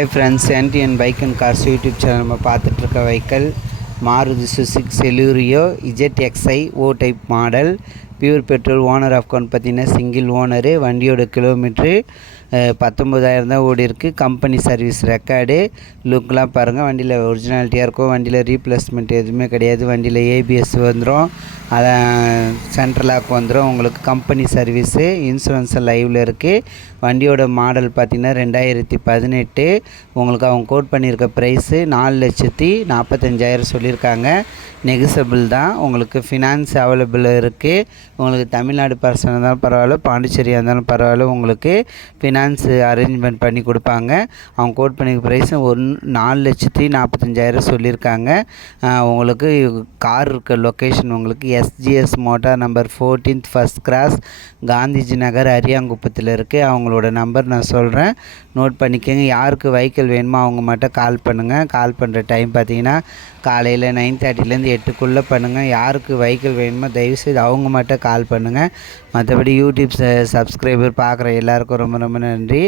High friends, NTN bike and cars YouTube channel நம்ம பார்த்துட்ருக்க vehicle Maruti Suzuki Celerio ZXi O type model. Pure petrol. Owner of count பார்த்தீங்கன்னா single owner. வண்டியோட kilometre 19,000 தான் ஓடி இருக்குது. Company service record. லுக்கெலாம் பாருங்கள், வண்டியில் ஒரிஜினாலிட்டியாக இருக்கும். வண்டியில் ரீப்ளேஸ்மெண்ட் எதுவுமே கிடையாது. வண்டியில் ABS வந்துடும், அதான் சென்ட்ரல் லாக் வந்துடும். உங்களுக்கு கம்பெனி சர்வீஸு, இன்சூரன்ஸு லைவில் இருக்குது. வண்டியோட மாடல் பார்த்திங்கன்னா 2018. உங்களுக்கு அவங்க கோட் பண்ணியிருக்க ப்ரைஸு 4,45,000 சொல்லியிருக்காங்க. நெகிசபிள் தான். உங்களுக்கு ஃபினான்ஸ் அவைலபிள் இருக்குது. உங்களுக்கு தமிழ்நாடு பர்சனாக இருந்தாலும் பரவாயில்ல, பாண்டிச்சேரியாக இருந்தாலும் பரவாயில்ல, உங்களுக்கு ஃபினான்ஸு அரேஞ்ச்மெண்ட் பண்ணி கொடுப்பாங்க. அவங்க கோட் பண்ணியிருக்க ப்ரைஸு 4,45,000 சொல்லியிருக்காங்க. உங்களுக்கு கார் இருக்க லொக்கேஷன் உங்களுக்கு SGS motor number 14th first cross, Gandhiji Nagar, அரியாங்குப்பத்தில் இருக்குது. அவங்களோட நம்பர் நான் சொல்கிறேன், நோட் பண்ணிக்கோங்க. யாருக்கு வெஹிக்கிள் வேணுமோ அவங்க மட்டும் கால் பண்ணுங்கள். கால் பண்ணுற டைம் பார்த்தீங்கன்னா காலையில் 9:30லேருந்து 8க்குள்ளே பண்ணுங்கள். யாருக்கு வெஹிக்கிள் வேணுமோ தயவுசெய்து அவங்க மட்டும் கால் பண்ணுங்கள். மற்றபடி யூடியூப் சப்ஸ்கிரைபர் பார்க்குற எல்லாருக்கும் ரொம்ப ரொம்ப நன்றி.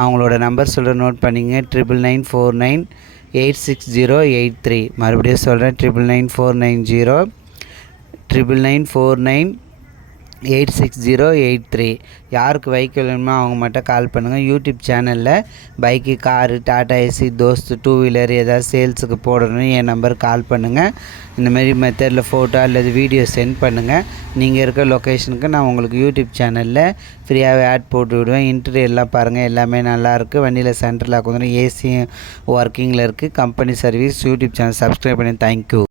அவங்களோட நம்பர் சொல்கிற நோட் பண்ணிங்க. 9994986083. மறுபடியும் சொல்கிறேன், 9994986083. யாருக்கு வெஹிக்கிள் வேணுமோ அவங்க மட்டும் கால் பண்ணுங்கள். யூடியூப் சேனலில் bike, car, Tata AC, Dost, two wheeler ஏதாவது சேல்ஸுக்கு போடணும்னு என் நம்பர் கால் பண்ணுங்கள். இந்தமாரி மெத்தடில் ஃபோட்டோ அல்லது வீடியோ சென்ட் பண்ணுங்கள். நீங்கள் இருக்க லொக்கேஷனுக்கு நான் உங்களுக்கு யூடியூப் சேனலில் ஃப்ரீயாகவே ஆட் போட்டு விடுவேன். இன்டர்வியூ எல்லாம் பாருங்கள், எல்லாமே நல்லாயிருக்கு. வண்டியில் சென்ட்ரல் லாக் வந்துடும், ஏசியும் ஒர்க்கிங்கில் இருக்குது. Company service. YouTube channel subscribe பண்ணி தேங்க்யூ.